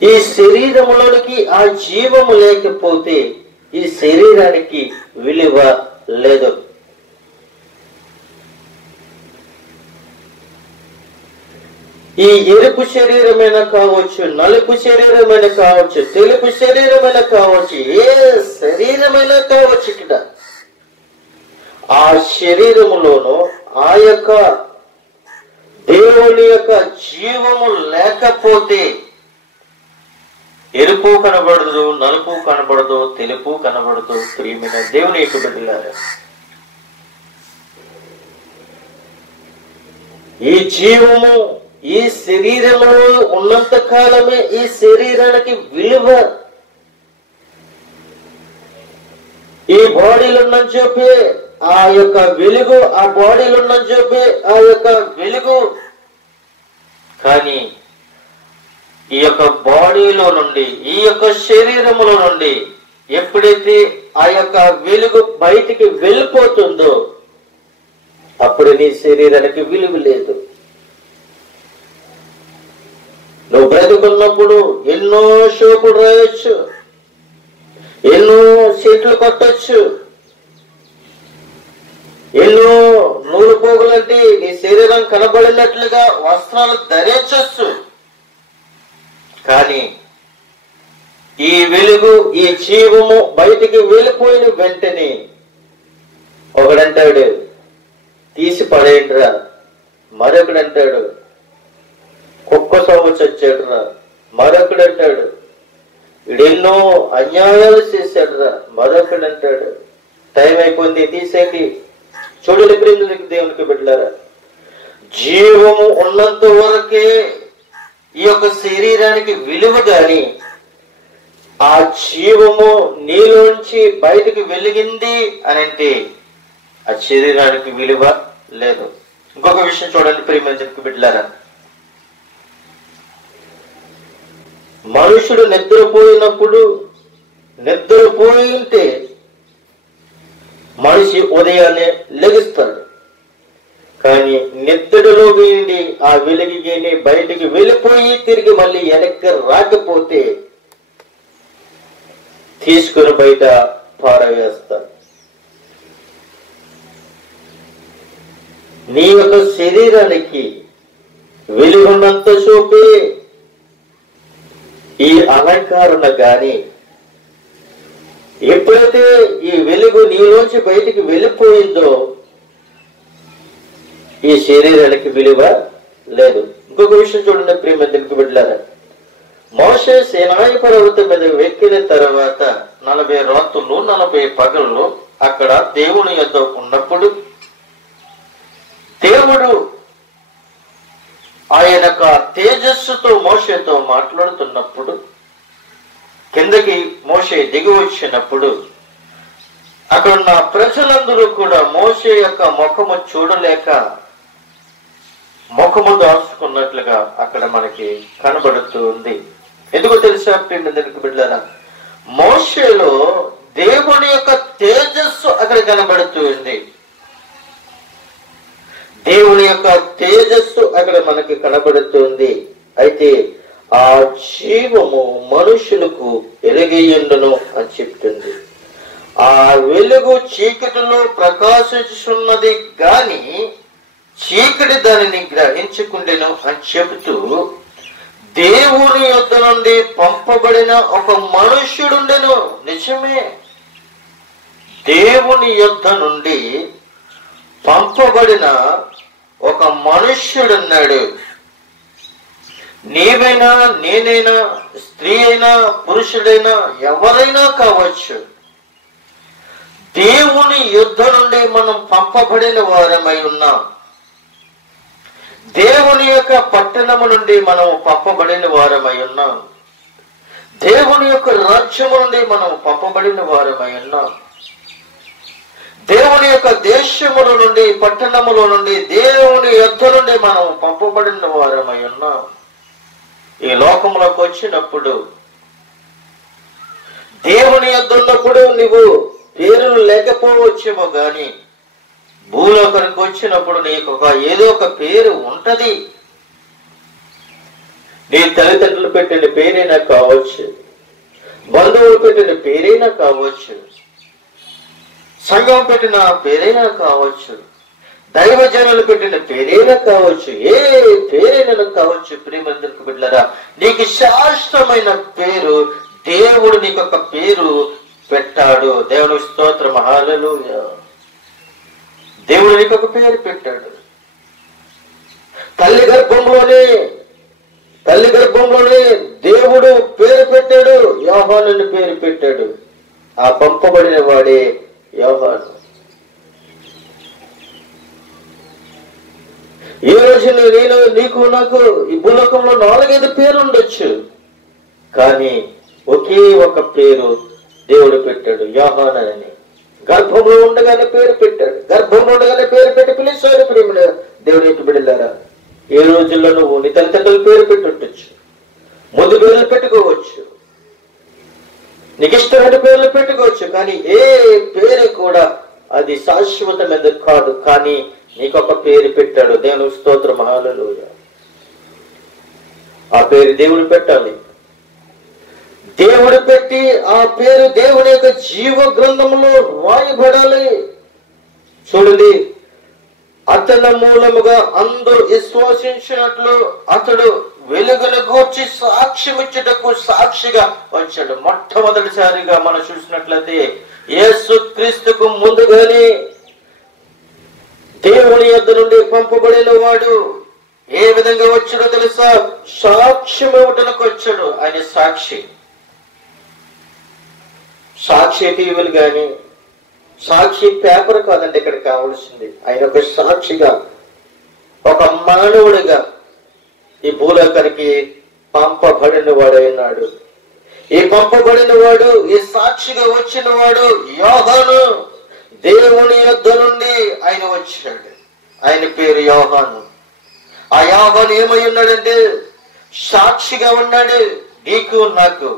ఈ శరీరములోనికి ఆ జీవము లేకపోతే ఈ శరీరానికి విలువ లేదు. ఈ ఎరుపు శరీరమైనా కావచ్చు, నలుపు శరీరమైనా కావచ్చు, తెలుపు శరీరమైనా కావచ్చు, ఏ శరీరమైనా కావచ్చు, ఇక్కడ ఆ శరీరములోనూ ఆ యొక్క దేవుని యొక్క జీవము లేకపోతే ఎరుపు కనబడదు, నలుపు కనబడదు, తెలుపు కనబడదు. ప్రియమైన దేవుని యొక్క బిడ్డలారా, ఈ జీవము ఈ శరీరంలో ఉన్నంత కాలమే ఈ శరీరానికి విలువ. ఈ బాడీలో ఉన్నని చెప్పి ఆ యొక్క వెలుగు, ఆ బాడీలో ఉన్నని చెప్పి ఆ యొక్క వెలుగు. కానీ ఈ యొక్క బాడీలో నుండి, ఈ యొక్క శరీరములో నుండి ఎప్పుడైతే ఆ యొక్క వెలుగు బయటికి వెళ్ళిపోతుందో అప్పుడు నీ శరీరానికి విలువ లేదు. నువ్వు బ్రతుకున్నప్పుడు ఎన్నో షోపులు రాయొచ్చు, ఎన్నో సీట్లు కొట్టచ్చు, ఎన్నో నూలు పోగులంటే నీ శరీరం కనబడినట్లుగా వస్త్రాలు ధరించచ్చు. కానీ ఈ వెలుగు, ఈ జీవము బయటికి వెళ్ళిపోయిన వెంటనే ఒకడంటాడు తీసి పడేయండిరా, మరొకడంటాడు కుక్క సాగు చచ్చాడురా, మరొకడంటాడు వీడెన్నో అన్యాయాలు చేశాడురా, మరొకడంటాడు టైం అయిపోయింది తీసేయండి. చూడని ప్రేమికులకు దేవునికి బిడ్డలారా, జీవము ఉన్నంత వరకే ఈ యొక్క శరీరానికి విలువ. గాని ఆ జీవము నీలోంచి బయటకు వెలిగింది అని అంటే ఆ శరీరానికి విలువ లేదు. ఇంకొక విషయం చూడండి ప్రేమికులకు బిడ్డలారా, మనుషుడు నిద్రపోయినప్పుడు, నిద్రపోయి ఉంటే మనిషి ఉదయాన్నే లెగిస్తాడు. కానీ నిద్రలో వీడి ఆ వెలుగుని బయటికి వెళ్ళిపోయి తిరిగి మళ్ళీ వెనక్కి రాకపోతే తీసుకుని బయట పారవేస్తాడు. నీ యొక్క శరీరానికి వెలుగున్నంత చూపే ఈ అలంకరణ గాని ఎప్పుడైతే ఈ వెలుగు నీలోంచి బయటికి వెళ్ళిపోయిందో ఈ శరీరానికి విలువ లేదు. ఇంకొక విషయం చూడండి ప్రియమిత్రులకు బిడ్డలారా, మోషే సీనాయి పర్వతం మీద ఎక్కిన తర్వాత 40 రాత్రులు 40 పగళ్ళు అక్కడ దేవుని యొద్ద ఉన్నప్పుడు దేవుడు ఆయన తేజస్సుతో మోషేతో మాట్లాడుతున్నప్పుడు కిందకి మోషే దిగి వచ్చినప్పుడు అక్కడ ఉన్న ప్రజలందరూ కూడా మోషే యొక్క ముఖము చూడలేక ముఖము దాచుకున్నట్లుగా అక్కడ మనకి కనబడుతూ ఉంది. ఎందుకో తెలుసా ప్రియమిత్రులకు బిడ్డలారా, మోషేలో దేవుని యొక్క తేజస్సు అక్కడ కనబడుతూ ఉంది. దేవుని యొక్క తేజస్సు అక్కడ మనకి కనబడుతుంది. అయితే ఆ జీవము మనుషులకు ఎలుగయ్యుండును అని చెప్తుంది. ఆ వెలుగు చీకటిలో ప్రకాశిస్తున్నది గాని చీకటి దానిని గ్రహించుకుండెను అని చెబుతూ దేవుని యొద్ద నుండి పంపబడిన ఒక మనుష్యుడుండెను. నిజమే, దేవుని యొద్ద నుండి పంపబడిన ఒక మనుష్యుడున్నాడు. నీవైనా, నేనైనా, స్త్రీ అయినా, పురుషుడైనా, ఎవరైనా కావచ్చు, దేవుని యుద్ధ నుండి మనం పంపబడిన వారమై ఉన్నాం. దేవుని యొక్క పట్టణము నుండి మనం పంపబడిన వారమై ఉన్నాం. దేవుని యొక్క రాజ్యము నుండి మనం పంపబడిన వారమై ఉన్నాం. దేవుని యొక్క దేశముల నుండి, పట్టణముల నుండి, దేవుని యుద్ధ నుండి మనం పంపబడిన వారమై ఉన్నాం. ఈ లోకంలోకి వచ్చినప్పుడు, దేవుని యుద్ధ ఉన్నప్పుడు నువ్వు పేరులు లేకపోవచ్చేమో గాని భూలోకానికి వచ్చినప్పుడు నీకు ఏదో ఒక పేరు ఉంటది. నీ తల్లిదండ్రులు పెట్టిన పేరైనా కావచ్చు, బంధువులు పెట్టిన పేరైనా కావచ్చు, సంఘం పెట్టిన పేరైనా కావచ్చు, దైవజనులు పెట్టిన పేరైనా కావచ్చు, ఏ పేరైనా కావచ్చు. ప్రియమందరికి బిడ్డలారా, నీకు శాశ్వతమైన పేరు దేవుడు నీకు ఒక పేరు పెట్టాడు. దేవుని స్తోత్రం, హల్లెలూయా. దేవుడు నీకు ఒక పేరు పెట్టాడు. తల్లి గర్భంలోనే దేవుడు పేరు పెట్టాడు. యోహాను పేరు పెట్టాడు. ఆ పంపబడిన వాడే యోహాను. ఈ రోజు నేను నీకు నాకు ఈ భూలోకంలో 4-5 పేర్లు ఉండొచ్చు, కానీ ఒకే ఒక పేరు దేవుడు పెట్టాడు, యోహాను అని. గర్భంలో ఉండగానే పేరు పెట్టాడు. గర్భంలో ఉండగానే పేరు పెట్టి పిలిచాడు. ప్రేమ దేవుడు ఎట్టు బిడ్డలారా, ఏ రోజుల్లో నువ్వు నీ తల్లిదండ్రులు పేరు పెట్టుండొచ్చు, ముందు పేర్లు పెట్టుకోవచ్చు, నీకు ఇష్టమైన పేర్లు పెట్టుకోవచ్చు, కానీ ఏ పేరు కూడా అది శాశ్వతమైనది కాదు. కానీ నీకొక పేరు పెట్టాడు. దేవుని స్తోత్రం, హల్లెలూయా. ఆ పేరు దేవుడు పెట్టాలి. దేవుడు పెట్టి ఆ పేరు దేవుని యొక్క జీవ గ్రంథంలో రాయబడాలి. చూడండి, అతని మూలముగా అందరూ విశ్వసించినట్లు అతడు వెలుగును గూర్చి సాక్ష్యం ఇచ్చుటకు సాక్షిగా వచ్చాడు. మొట్టమొదటిసారిగా మనం చూసినట్లయితే యేసుక్రీస్తుకు ముందుగానే దేవుని యొద్ద నుండి పంపబడిన వాడు ఏ విధంగా వచ్చాడో తెలుసా? సాక్ష్యం ఇవ్వడానికి వచ్చాడు. ఆయన సాక్షి. సాక్షి టీవీలు కానీ, సాక్షి పేపర్ కాదండి ఇక్కడ కావాల్సింది. ఆయన ఒక సాక్షిగా, ఒక మానవుడిగా ఈ భూలోకానికి పంపబడిన వాడు అయినాడు. ఈ పంపబడిన వాడు, ఈ సాక్షిగా వచ్చిన వాడు యోహాను. దేవుని యొద్ద నుండి ఆయన వచ్చాడు. ఆయన పేరు యోహాను. ఆ యోహాను ఏమై ఉన్నాడంటే సాక్షిగా ఉన్నాడు. నీకు నాకు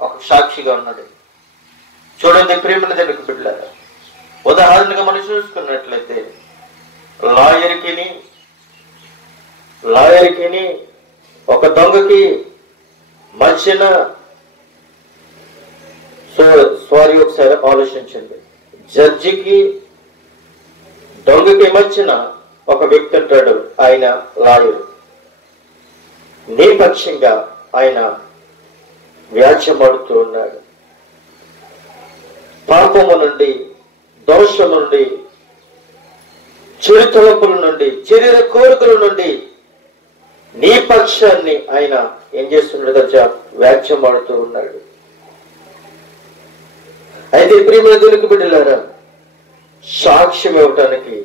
ఒక సాక్షిగా ఉన్నాడు. చూడండి ప్రేమను దేవునికి బిడ్డలారా, ఉదాహరణగా మనం చూసుకున్నట్లయితే లాయర్కి ఒక దొంగకి మధ్యన, సారీ ఒకసారి ఆలోచించండి, జడ్జికి దొంగకి మధ్యన ఒక వ్యక్తి ఉంటాడు, ఆయన లాయర్. నిపక్షంగా ఆయన వ్యాజ్యమాడుతూ ఉన్నాడు. పాపము నుండి, దోషము నుండి, చెడు తలంపుల నుండి, శరీర కోరికల నుండి నీ పక్షాన్ని ఆయన ఏం చేస్తున్నాడు? వ్యాజ్యమాడుతూ ఉన్నాడు. అయితే ప్రియమైన దేవునికి బిడ్డలారా, సాక్ష్యం ఇవ్వటానికి,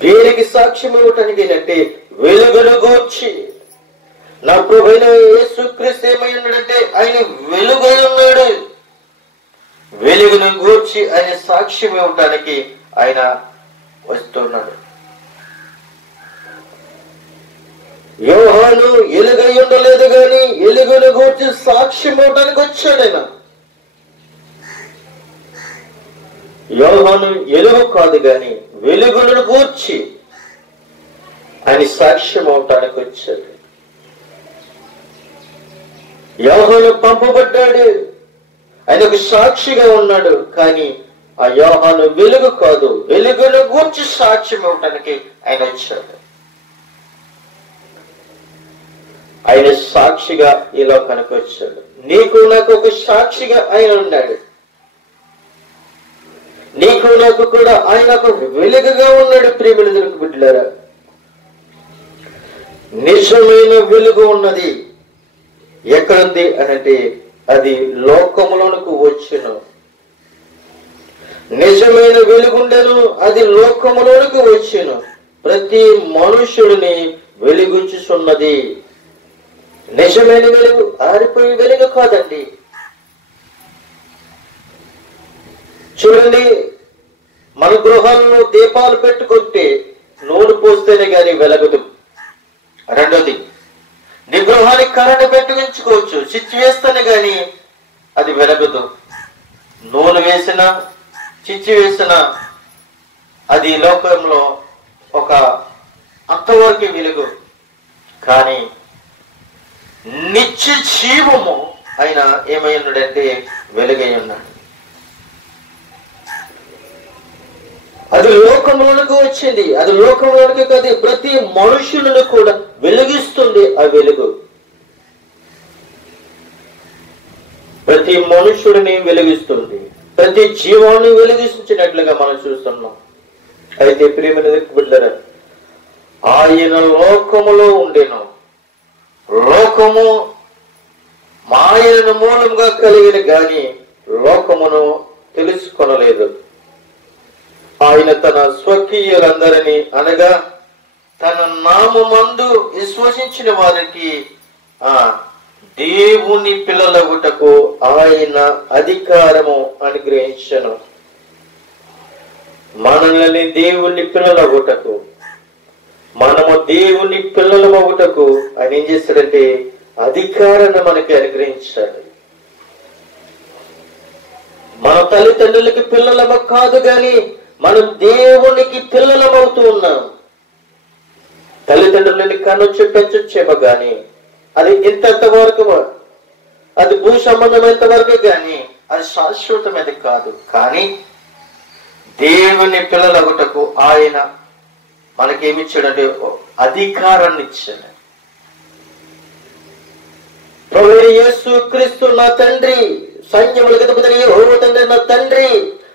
దేనికి సాక్ష్యం ఇవ్వటానికి అంటే వెలుగును గూర్చి. నా ప్రభువైన యేసుక్రీస్తు ఏమై ఉన్నాడంటే ఆయన వెలుగై ఉన్నాడు. వెలుగును గూర్చి ఆయన సాక్ష్యం ఇవ్వటానికి ఆయన వస్తున్నాడు. యోహాను ఎలుగై ఉండలేదు కానీ వెలుగును గూర్చి సాక్ష్యం ఇవ్వటానికి వచ్చాడు ఆయన. యోహాను ఎలుగు కాదు గాని వెలుగును గూర్చి ఆయన సాక్ష్యం అవటానికి వచ్చాడు. యోహాను పంపబడ్డాడు, ఆయన ఒక సాక్షిగా ఉన్నాడు. కానీ ఆ యోహాను వెలుగు కాదు, వెలుగును గూర్చి సాక్ష్యం ఇవ్వటానికి ఆయన వచ్చాడు. ఆయన సాక్షిగా ఈ లోకానికి వచ్చాడు. నీకు నాకు ఒక సాక్షిగా ఆయన ఉన్నాడు. నీకు నాకు కూడా ఆయన ఒక వెలుగుగా ఉన్నాడు. ప్రియమైన దేవుని బిడ్డలారా, నిజమైన వెలుగు ఉన్నది ఎక్కడుంది అనంటే అది లోకములోనికి వచ్చును. నిజమైన వెలుగుండెను, అది లోకములోనికి వచ్చును. ప్రతి మనుషుడిని వెలుగుచుచున్నది. నిజమైన వెలుగు ఆరిపోయే వెలుగు కాదండి. చూడండి, మన గృహాల్లో దీపాలు పెట్టుకుంటే నూనె పోస్తేనే గాని వెలగదు. రెండోది, నీ గృహానికి కరెంటు పెట్టుకుంచుకోవచ్చు, స్విచ్ వేస్తేనే గాని అది వెలగదు. నూనె వేసినా స్విచ్ వేసినా అది లోకంలో ఒక అంతవరకు వెలుగు. కానీ నిత్య జీవము ఆయన ఏమై ఉన్నాడంటే వెలుగై ఉన్నాడు. అది లోకంలోనికి వచ్చింది. అది లోకంలోనికి కాదు, ప్రతి మనుషులను కూడా వెలిగిస్తుంది ఆ వెలుగు. ప్రతి మనుషుడిని వెలిగిస్తుంది, ప్రతి జీవాన్ని వెలిగించినట్లుగా మనం చూస్తున్నాం. అయితే ప్రియమైన బిడ్డలారా, ఆయన లోకములో ఉండేను. లోకము మాయను మూలంగా కలిగిన గాని లోకమును తెలుసుకొనలేదు. ఆయన తన స్వకీయులందరినీ అనగా తన నామమందు విశ్వసించిన వారికి దేవుని పిల్లలగుటకు ఆయన అధికారము అనుగ్రహించను. మనల్ని దేవుని పిల్లలగుటకు, మనము దేవుని పిల్లలమగుటకు ఆయన ఏం చేస్తాడంటే అధికారాన్ని మనకి అనుగ్రహించాడు. మన తల్లిదండ్రులకి పిల్లలమ కాదు గాని మనం దేవునికి పిల్లలమవుతూ ఉన్నాం. తల్లిదండ్రులని కనొచ్చు పెంచొచ్చేమో గాని అది ఇంత వరకు, అది భూ సంబంధమైనంత వరకు గాని అది శాశ్వతమైనది కాదు. కానీ దేవుని పిల్లలగుటకు ఆయన మనకేమిచ్చాడంటే అధికారాన్ని ఇచ్చాడు. ప్రభువైన యేసు క్రీస్తు నా తండ్రి, సైన్యములకు అధిపతి యెహోవా తండ్రి నా తండ్రి,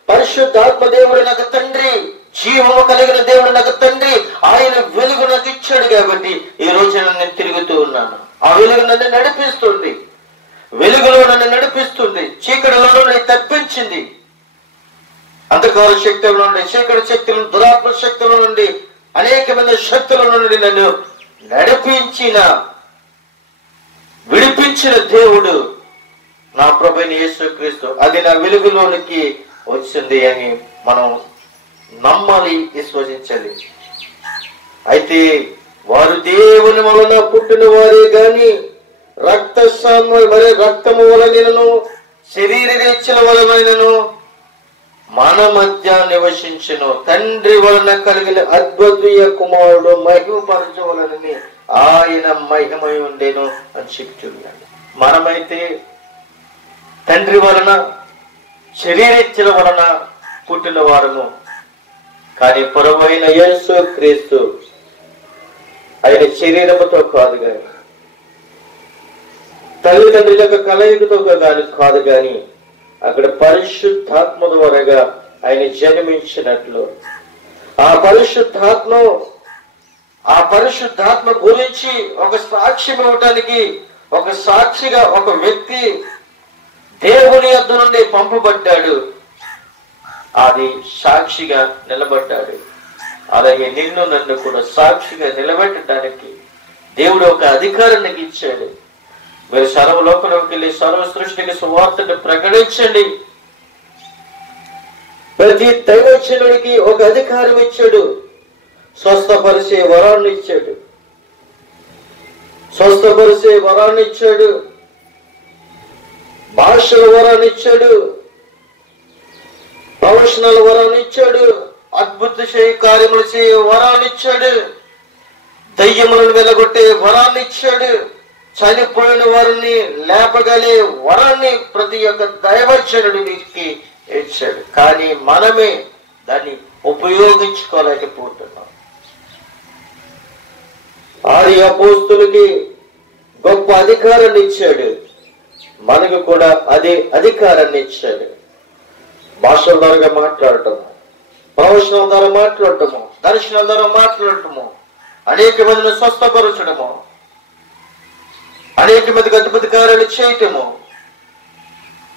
పరిశుద్ధాత్మ దేవుడు నాకు తండ్రి, జీవము కలిగిన దేవుడు నాకు తండ్రి, ఆయన వెలుగు నాకు ఇచ్చాడు. కాబట్టి ఈ రోజు నేను తిరుగుతూ ఉన్నాను. ఆ వెలుగు నన్ను నడిపిస్తుంది, వెలుగులో నన్ను నడిపిస్తుంది, చీకటిలో నన్ను తప్పించింది. అంధకార శక్తుల నుండి, చీకటి శక్తుల, దురాత్మ శక్తుల నుండి, అనేకమైన శక్తుల నుండి నన్ను నడిపించిన, విడిపించిన దేవుడు నా ప్రభువైన యేసుక్రీస్తు. అది నా వెలుగులోనికి వచ్చింది అని మనం నమ్మాలి, విశ్వసించాలి. అయితే వారు దేవుని వలన పుట్టిన వారే గాని రక్తము వలనను శరీరీచ్ఛల వలనను మన మధ్య నివసించును. తండ్రి వలన కలిగిన అద్వితీయ కుమారుడు మహిమపరచవలనని ఆయన మహిమై ఉండేను అని చెప్తున్నాడు. మనమైతే తండ్రి వలన శరీరీచ్ఛల వలన పుట్టిన వారము. కానీ ప్రభువైన యేసు క్రీస్తు ఆయన శరీరముతో కాదు గాని, తల్లిదండ్రుల యొక్క కలయికతో కాదు గాని అక్కడ పరిశుద్ధాత్మ ద్వారాగా ఆయన జన్మించినట్లు, ఆ పరిశుద్ధాత్మ గురించి ఒక సాక్ష్యం ఇవ్వటానికి, ఒక సాక్షిగా ఒక వ్యక్తి దేవుని యొద్ద నుండి పంపబడ్డాడు. అది సాక్షిగా నిలబడ్డాడు. అలాగే నిన్ను నన్ను కూడా సాక్షిగా నిలబెట్టడానికి దేవుడు ఒక అధికారాన్ని ఇచ్చాడు. మీరు సర్వలోకంలోకి వెళ్ళి సర్వ సృష్టికి సువార్తను ప్రకటించండి. ప్రతి దైవజనుడికి ఒక అధికారం ఇచ్చాడు. స్వస్థపరిచే వరాన్ని ఇచ్చాడు, భాషల వరాన్ని ఇచ్చాడు, ప్రవచనాల వరాన్ని ఇచ్చాడు, అద్భుత కార్యములు చేయ వరాన్ని ఇచ్చాడు, దయ్యములను వెలగొట్టే వరాన్ని ఇచ్చాడు, చనిపోయిన వారిని లేపగలే వరాన్ని ప్రతి ఒక్క దైవజనుడికి ఇచ్చాడు. కానీ మనమే దాన్ని ఉపయోగించుకోలేకపోతున్నాం. ఆది అపోస్తులకి గొప్ప అధికారాన్ని ఇచ్చాడు, మనకు కూడా అదే అధికారాన్ని ఇచ్చాడు. భాషల ద్వారా మాట్లాడటము, ప్రవచనాల ద్వారా మాట్లాడటము, దర్శనాల ద్వారా మాట్లాడటము, అనేక మందిని స్వస్థపరచడము, అనేక మందికి అద్భుత కార్యాలు చేయటము,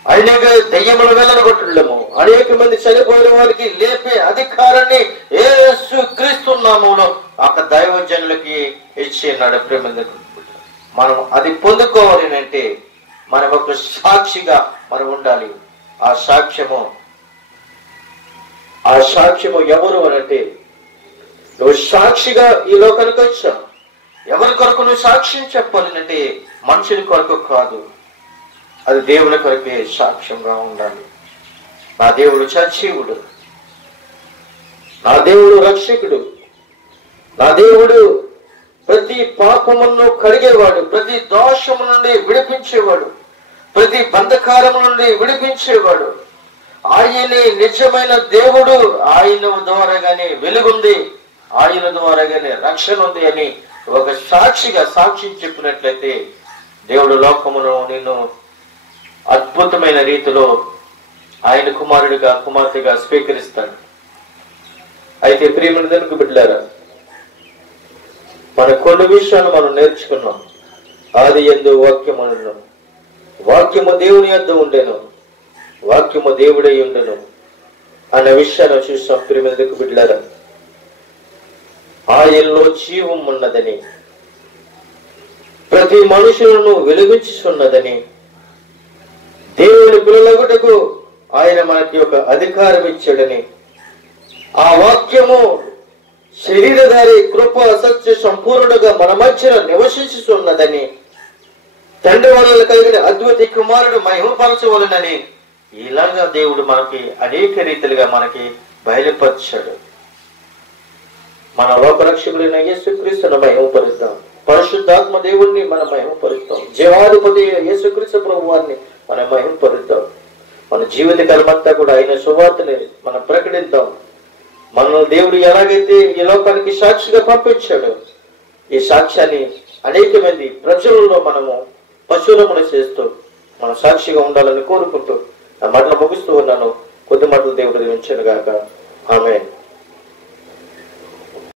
అనేక దెయ్యములు వెళ్ళగొట్టడము, అనేక మంది చనిపోయిన వారికి లేపే అధికారాన్ని యేసు క్రీస్తు నామములో ఒక దైవజనులకి ఇచ్చినాడు. ప్రేమ, మనం అది పొందుకోవాలి అంటే మనం ఒక సాక్షిగా మనం ఉండాలి. ఆ సాక్ష్యము ఎవరు అనంటే, నువ్వు సాక్షిగా ఈ లోకానికి వచ్చావు. ఎవరి కొరకు నువ్వు సాక్ష్యం చెప్పాలంటే మనుషుల కొరకు కాదు, అది దేవుని కొరకే సాక్ష్యంగా ఉండాలి. నా దేవుడు సజీవుడు, నా దేవుడు రక్షకుడు, నా దేవుడు ప్రతి పాపమును కడిగేవాడు, ప్రతి దోషము నుండి విడిపించేవాడు, ప్రతి బంధకారము నుండి విడిపించేవాడు. ఆయనే నిజమైన దేవుడు. ఆయన ద్వారాగానే వెలుగుంది, ఆయన ద్వారాగానే రక్షణ ఉంది అని ఒక సాక్ష్యం చెప్పినట్లయితే దేవుడు లోకమును నిన్ను అద్భుతమైన రీతిలో ఆయన కుమారుడిగా, కుమార్తెగా స్వీకరిస్తాడు. అయితే ప్రియమైన దేవునికి బిడ్డలారా, మన కొన్ని విషయాలు మనం నేర్చుకున్నాం. ఆది యందు వాక్యమును, వాక్యము దేవుని యొద్ద ఉండెను, వాక్యము దేవుడై ఉండెను అన్న విషయాన్ని చూసాం. ప్రియమైన బిడ్డలారా, ఆయనలో జీవం ఉన్నదని, ప్రతి మనుషులను వెలుగించుచున్నదని, దేవుని పిల్లలగుటకు ఆయన మనకి ఒక అధికారం ఇచ్చాడని, ఆ వాక్యము శరీరధారి కృప సత్య సంపూర్ణుడుగా మన మధ్యన నివసించుతున్నదని, తండ్రి వలన కలిగిన అద్భుత కుమారుడు మహిమపరచవలనని ఇలాగా దేవుడు మనకి అనేక రీతిలుగా మనకి బయలుపరిచాడు. మన లోకరక్షకుడైన యేసుక్రీస్తును మహిమపరుద్దాం, పరిశుద్ధాత్మ దేవుడిని మనం మహిమపరుద్దాం, జీవాధిపతి యేసుక్రీస్తు ప్రభు వారిని మనం మహిమపరుద్దాం. మన జీవిత కాలమంతా కూడా ఆయన సువార్తని మనం ప్రకటిద్దాం. మనల్ని దేవుడు ఎలాగైతే ఈ లోకానికి సాక్షిగా పంపించాడు, ఈ సాక్ష్యాన్ని అనేక మంది ప్రజలలో మనము పశువులమును చేస్తూ మనం సాక్షిగా ఉండాలని కోరుకుంటూ నా మాటలు ముగిస్తూ ఉన్నాను. కొద్ది మాటలు దేవుడు దీవించును గాక. ఆమేన్.